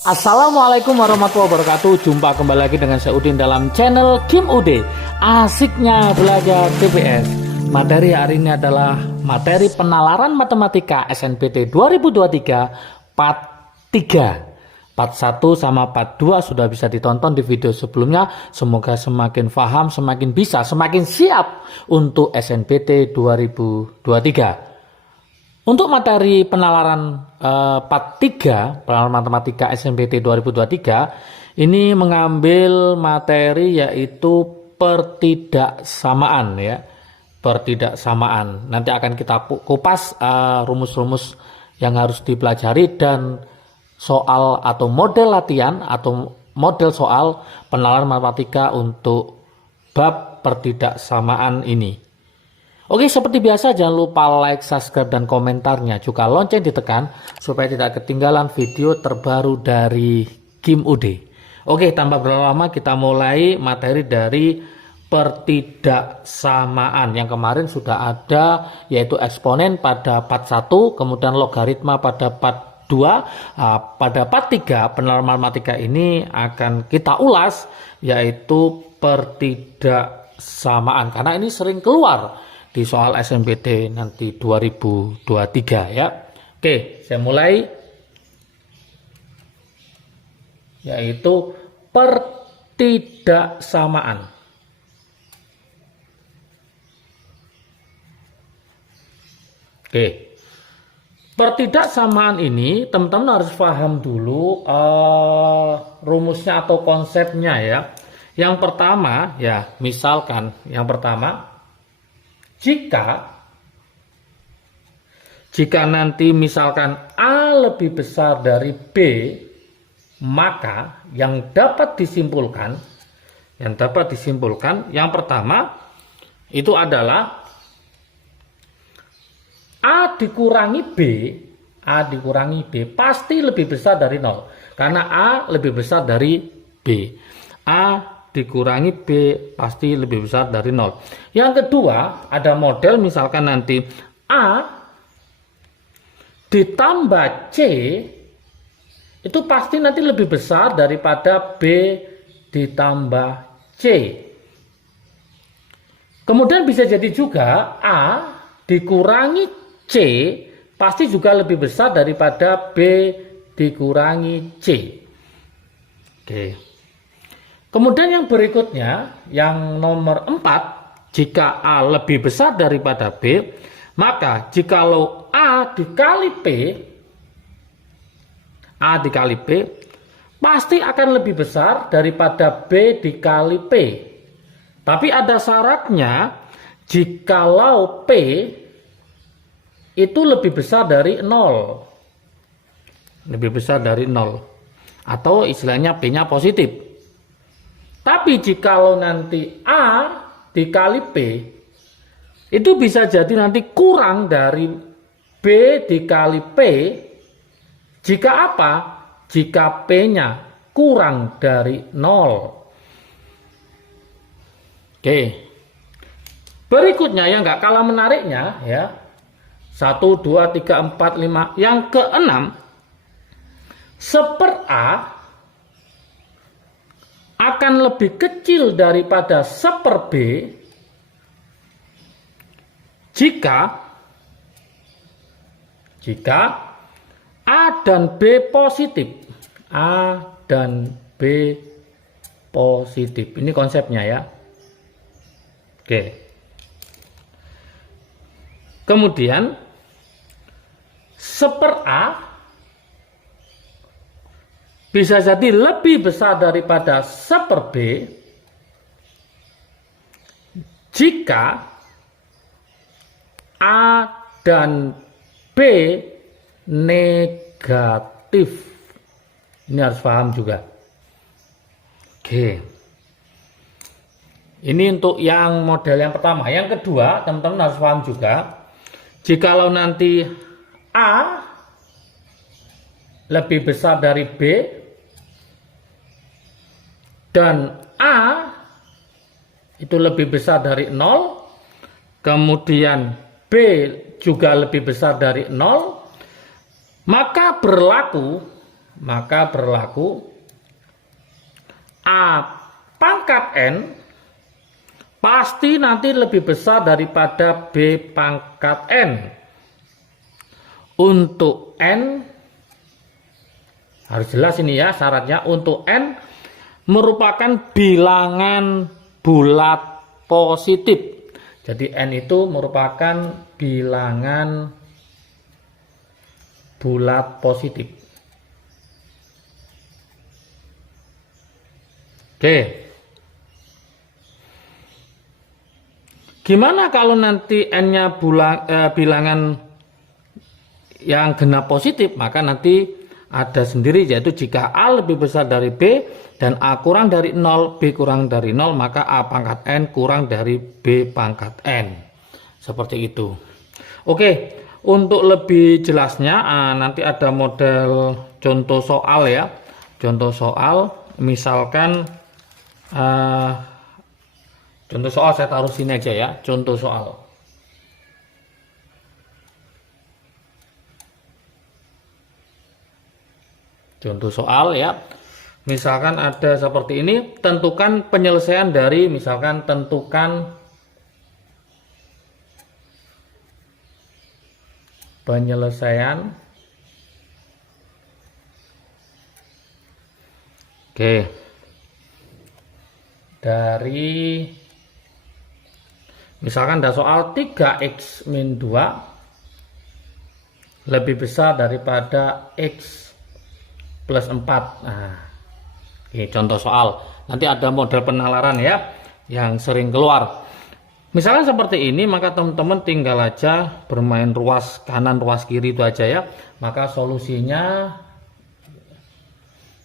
Assalamualaikum warahmatullahi wabarakatuh. Jumpa kembali lagi dengan saya Udin dalam channel Kim Ude. Asiknya belajar TPS. Materi hari ini adalah materi penalaran matematika SNBT 2023 part 3. Part 1 sama part 2 sudah bisa ditonton di video sebelumnya. Semoga semakin paham, semakin bisa, semakin siap untuk SNBT 2023. Untuk materi penalaran part 3, penalaran matematika SNBT 2023, ini mengambil materi yaitu pertidaksamaan ya. Pertidaksamaan. Nanti akan kita kupas rumus-rumus yang harus dipelajari dan soal atau model latihan atau model soal penalaran matematika untuk bab pertidaksamaan ini. Oke, seperti biasa jangan lupa like, subscribe, dan komentarnya. Juga lonceng ditekan supaya tidak ketinggalan video terbaru dari Kim Ude. Oke, tanpa berlama-lama kita mulai materi dari pertidaksamaan. Yang kemarin sudah ada yaitu eksponen pada part 1, kemudian logaritma pada part 2. Pada part 3 penalaran matematika ini akan kita ulas yaitu pertidaksamaan. Karena ini sering keluar di soal SNBT nanti 2023 ya. Oke, saya mulai yaitu pertidaksamaan. Oke. Pertidaksamaan ini teman-teman harus paham dulu rumusnya atau konsepnya ya. Yang pertama ya, misalkan yang pertama jika nanti misalkan A lebih besar dari B, maka yang dapat disimpulkan yang pertama itu adalah A dikurangi B pasti lebih besar dari 0 karena A lebih besar dari B. A dikurangi B pasti lebih besar dari 0. Yang kedua, ada model misalkan nanti A ditambah C itu pasti nanti lebih besar daripada B ditambah C. Kemudian bisa jadi juga A dikurangi C pasti juga lebih besar daripada B dikurangi C. Oke. Kemudian yang berikutnya, yang nomor 4, jika A lebih besar daripada B, maka jikalau A dikali P pasti akan lebih besar daripada B dikali P. Tapi ada syaratnya, jikalau P itu lebih besar dari 0. Lebih besar dari 0. Atau istilahnya P-nya positif. Tapi jikalau nanti A dikali P itu bisa jadi nanti kurang dari B dikali P jika apa? Jika P-nya kurang dari 0. Oke. Berikutnya yang nggak kalah menariknya ya. 1, 2, 3, 4, 5. Yang keenam, seper A akan lebih kecil daripada seper B jika A dan B positif. A dan B positif. Ini konsepnya ya. Oke. Kemudian seper A bisa jadi lebih besar daripada seper B jika A dan B negatif. Ini harus paham juga. Oke. Ini untuk yang model yang pertama. Yang kedua, teman-teman harus paham juga. Jikalau nanti A lebih besar dari B dan A itu lebih besar dari 0, kemudian B juga lebih besar dari 0, maka berlaku maka berlaku A pangkat N pasti nanti lebih besar daripada B pangkat N. Untuk N, harus jelas ini ya syaratnya, untuk N merupakan bilangan bulat positif. Jadi N itu merupakan bilangan bulat positif. Oke. Gimana kalau nanti N-nya bilangan yang genap positif? Maka nanti ada sendiri, yaitu jika A lebih besar dari B dan A kurang dari 0, B kurang dari 0, maka A pangkat N kurang dari B pangkat N. Seperti itu. Oke, untuk lebih jelasnya nanti ada model contoh soal ya. Contoh soal, misalkan contoh soal saya taruh sini aja ya, contoh soal. Contoh soal ya. Misalkan ada seperti ini, tentukan penyelesaian dari, misalkan tentukan penyelesaian. Oke. Dari misalkan ada soal 3x min 2 lebih besar daripada x plus 4. Nah, ini contoh soal. Nanti ada model penalaran ya yang sering keluar. Misalkan seperti ini, maka teman-teman tinggal aja bermain ruas kanan, ruas kiri itu aja ya. Maka solusinya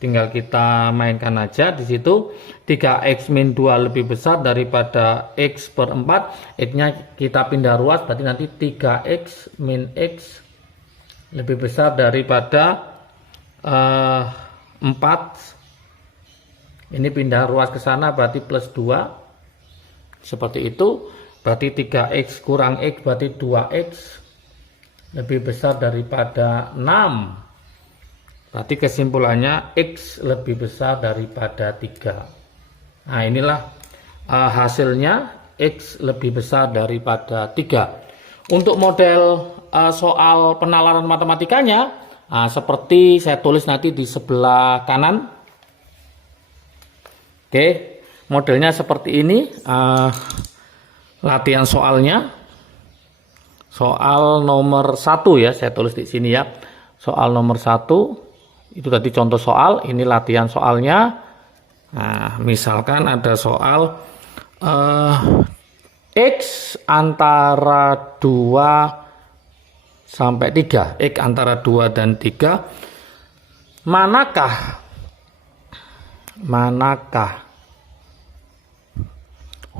tinggal kita mainkan aja di situ. 3x min 2 lebih besar daripada x per 4. X-nya kita pindah ruas, berarti nanti 3x min x lebih besar daripada 4. Ini pindah ruas ke sana berarti plus 2. Seperti itu, berarti 3x kurang x berarti 2x lebih besar daripada 6. Berarti kesimpulannya x lebih besar daripada 3. Nah, inilah hasilnya, x lebih besar daripada 3. Untuk model soal penalaran matematikanya, seperti saya tulis nanti di sebelah kanan. Oke, modelnya seperti ini. Latihan soalnya, soal nomor 1 ya, saya tulis di sini ya. Soal nomor 1 itu tadi contoh soal, ini latihan soalnya. Nah, misalkan ada soal x antara 2 sampai 3, x antara 2 dan 3, manakah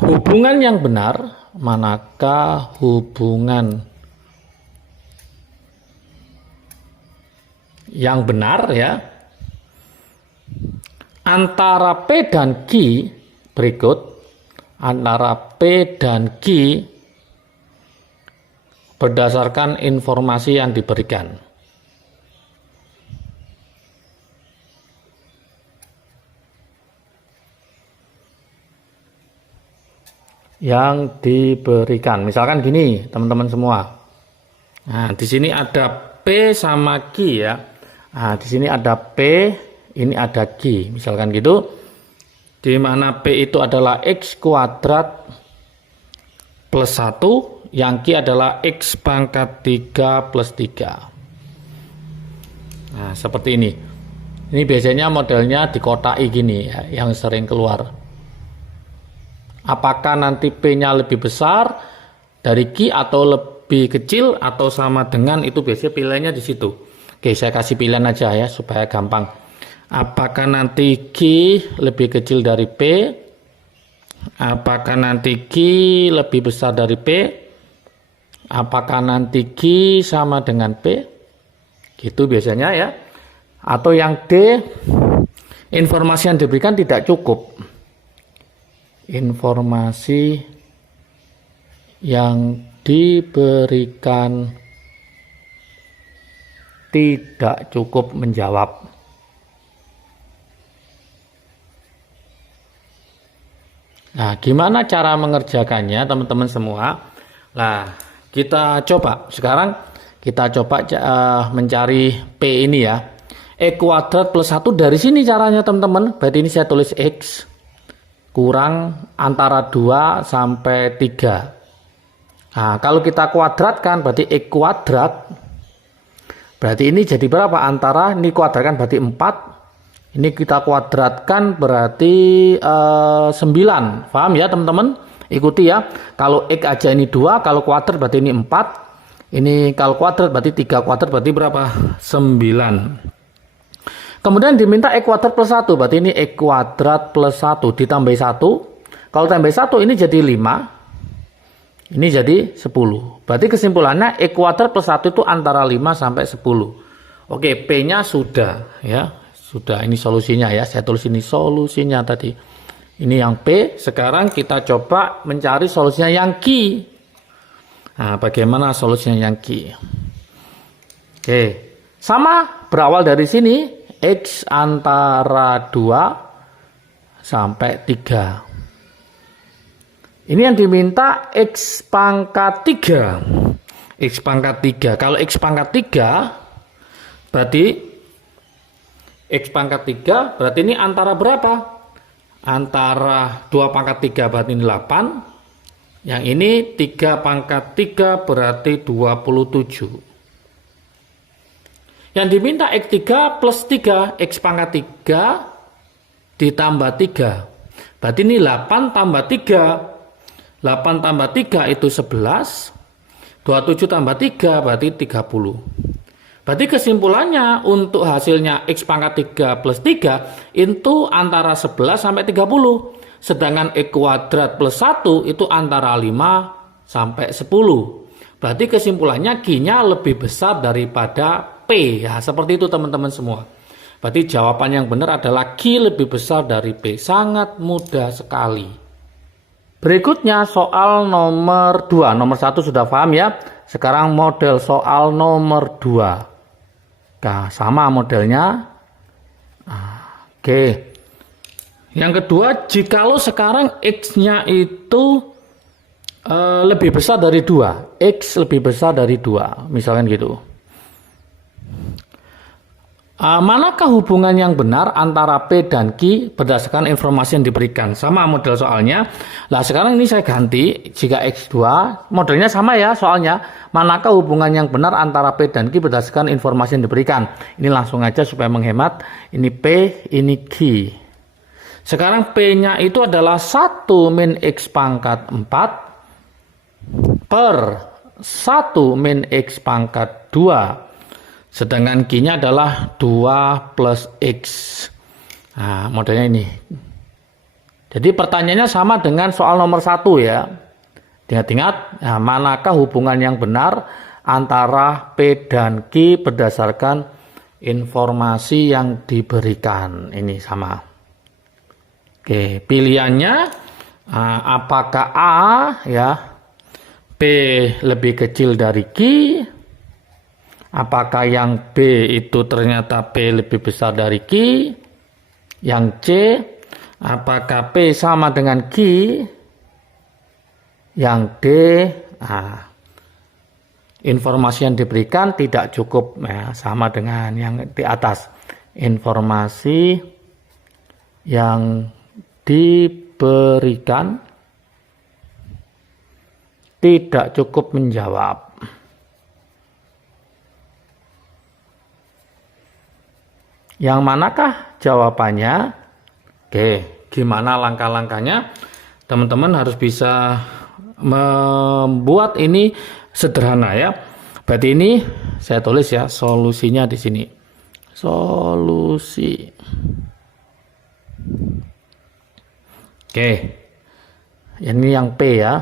hubungan yang benar, manakah hubungan yang benar ya antara P dan Q berikut, antara P dan Q berdasarkan informasi yang diberikan. Misalkan gini teman-teman semua. Nah, di sini ada P sama Q ya. Nah, di sini ada P, ini ada Q, misalkan gitu. Di mana P itu adalah x kuadrat plus 1, yang Q adalah x pangkat 3 plus 3. Nah, seperti ini. Ini biasanya modelnya dikotai gini ya, yang sering keluar. Apakah nanti P-nya lebih besar dari Q atau lebih kecil atau sama dengan, itu biasanya pilihannya di situ. Oke, saya kasih pilihan aja ya supaya gampang. Apakah nanti Q lebih kecil dari P? Apakah nanti Q lebih besar dari P? Apakah nanti Q sama dengan P? Gitu biasanya ya. Atau yang D, informasi yang diberikan tidak cukup. Informasi yang diberikan tidak cukup menjawab. Nah, gimana cara mengerjakannya teman-teman semua? Nah, kita coba. Sekarang kita coba mencari P ini ya. E kuadrat plus 1 dari sini caranya teman-teman. Berarti ini saya tulis X kurang antara 2 sampai 3. Nah, kalau kita kuadratkan berarti E kuadrat. Berarti ini jadi berapa? Antara ini kuadratkan berarti 4. Ini kita kuadratkan berarti 9. Paham ya teman-teman? Ikuti ya. Kalau X aja ini 2, kalau kuadrat berarti ini 4. Ini kalau kuadrat berarti 3 kuadrat berarti berapa? 9. Kemudian diminta E kuadrat plus 1. Berarti ini E kuadrat plus 1 ditambah 1. Kalau tambah 1 ini jadi 5. Ini jadi 10. Berarti kesimpulannya E kuadrat plus 1 itu antara 5 sampai 10. Oke, P-nya sudah ya. Sudah, ini solusinya ya. Saya tulis ini solusinya tadi. Ini yang P. Sekarang kita coba mencari solusinya yang Q. Nah, bagaimana solusinya yang Q? Oke. Sama berawal dari sini. X antara 2 sampai 3. Ini yang diminta X pangkat 3. X pangkat 3. Kalau X pangkat 3 berarti X pangkat 3 berarti ini antara berapa? Antara 2 pangkat 3 berarti ini 8. Yang ini 3 pangkat 3 berarti 27. Yang diminta X3 plus 3, X pangkat 3 ditambah 3. Berarti ini 8 tambah 3. 8 tambah 3 itu 11. 27 tambah 3 berarti 30. Berarti kesimpulannya untuk hasilnya X pangkat 3 plus 3 itu antara 11 sampai 30. Sedangkan X kuadrat plus 1 itu antara 5 sampai 10. Berarti kesimpulannya Q-nya lebih besar daripada P. Ya, seperti itu teman-teman semua. Berarti jawaban yang benar adalah Q lebih besar dari P. Sangat mudah sekali. Berikutnya soal nomor 2. Nomor 1 sudah paham ya. Sekarang model soal nomor 2. Nah, sama modelnya. Oke. Yang kedua, jikalau sekarang X-nya itu lebih besar dari 2. X lebih besar dari 2. Misalkan gitu. Manakah hubungan yang benar antara P dan Q berdasarkan informasi yang diberikan? Sama model soalnya. Nah, sekarang ini saya ganti. Jika X2, modelnya sama ya soalnya. Manakah hubungan yang benar antara P dan Q berdasarkan informasi yang diberikan? Ini langsung aja supaya menghemat. Ini P, ini Q. Sekarang P-nya itu adalah 1 min X pangkat 4 per 1 min X pangkat 2. Sedangkan Q-nya adalah 2 plus X. Nah, modelnya ini. Jadi pertanyaannya sama dengan soal nomor 1 ya. Ingat-ingat, nah, manakah hubungan yang benar antara P dan Q berdasarkan informasi yang diberikan. Ini sama. Oke, pilihannya apakah A ya, P lebih kecil dari Q? Apakah yang B itu ternyata P lebih besar dari Q? Yang C, apakah P sama dengan Q? Yang D, informasi yang diberikan tidak cukup ya, sama dengan yang di atas. Informasi yang diberikan tidak cukup menjawab. Yang manakah jawabannya? Oke, gimana langkah-langkahnya? Teman-teman harus bisa membuat ini sederhana ya. Berarti ini saya tulis ya solusinya di sini. Solusi. Oke. Ini yang P ya.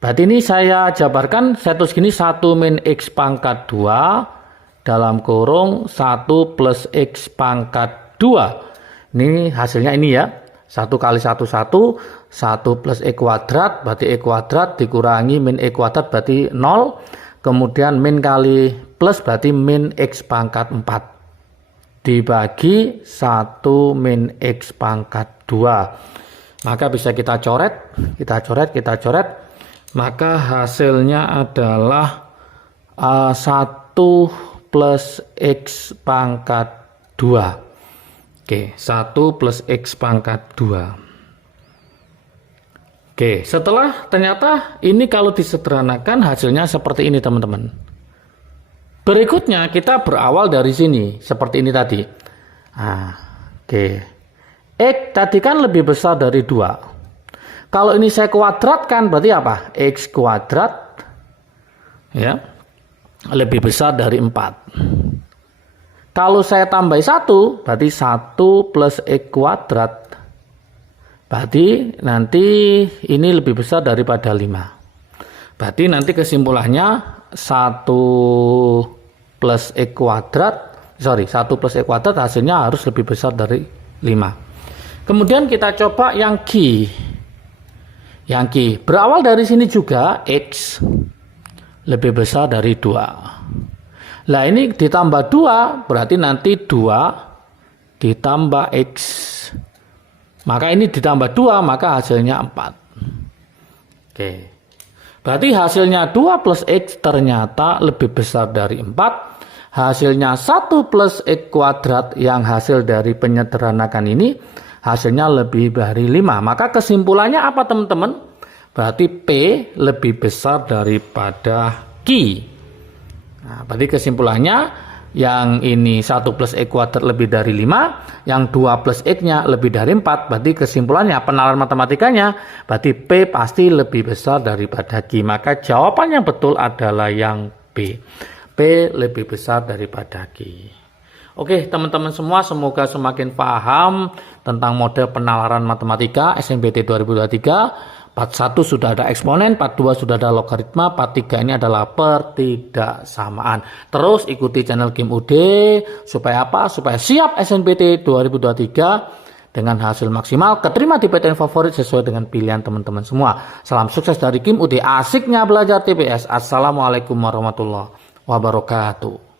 Berarti ini saya jabarkan, saya tulis gini 1 min X pangkat 2 dalam kurung 1 plus X pangkat 2. Ini hasilnya ini ya. 1 kali 1, 1. 1 plus E kuadrat. Berarti E kuadrat dikurangi min E kuadrat berarti 0. Kemudian min kali plus berarti min X pangkat 4. Dibagi 1 min X pangkat 2. Maka bisa kita coret, kita coret. Maka hasilnya adalah 1 plus X pangkat 2. Oke, 1 plus X pangkat 2. Oke, setelah ternyata ini kalau disederhanakan hasilnya seperti ini teman-teman. Berikutnya kita berawal dari sini, seperti ini tadi. Nah, oke. X tadi kan lebih besar dari 2. Kalau ini saya kuadratkan berarti apa? X kuadrat ya, lebih besar dari 4. Kalau saya tambah 1, berarti 1 plus X kuadrat. Berarti nanti ini lebih besar daripada 5. Berarti nanti kesimpulannya 1 plus X kuadrat, 1 plus X kuadrat hasilnya harus lebih besar dari 5. Kemudian kita coba yang Q. Yang Q berawal dari sini juga X lebih besar dari 2. Nah ini ditambah 2 berarti nanti 2 ditambah X. Maka ini ditambah 2 maka hasilnya 4. Oke. Berarti hasilnya 2 plus X ternyata lebih besar dari 4. Hasilnya 1 plus X kuadrat yang hasil dari penyederhanakan ini hasilnya lebih dari 5. Maka kesimpulannya apa teman-teman? Berarti P lebih besar daripada Q. Nah, berarti kesimpulannya yang ini 1 plus X kuadrat lebih dari 5, yang 2 plus X-nya lebih dari 4, berarti kesimpulannya penalaran matematikanya, berarti P pasti lebih besar daripada Q. Maka jawaban yang betul adalah yang B. P lebih besar daripada Q. Oke teman-teman semua, semoga semakin paham tentang model penalaran matematika SNBT 2023. Part 1 sudah ada eksponen, part 2 sudah ada logaritma, part 3 ini adalah pertidaksamaan. Terus ikuti channel Kim UD supaya apa? Supaya siap SNBT 2023 dengan hasil maksimal, keterima di PTN favorit sesuai dengan pilihan teman-teman semua. Salam sukses dari Kim UD, asiknya belajar TPS. Assalamualaikum warahmatullahi wabarakatuh.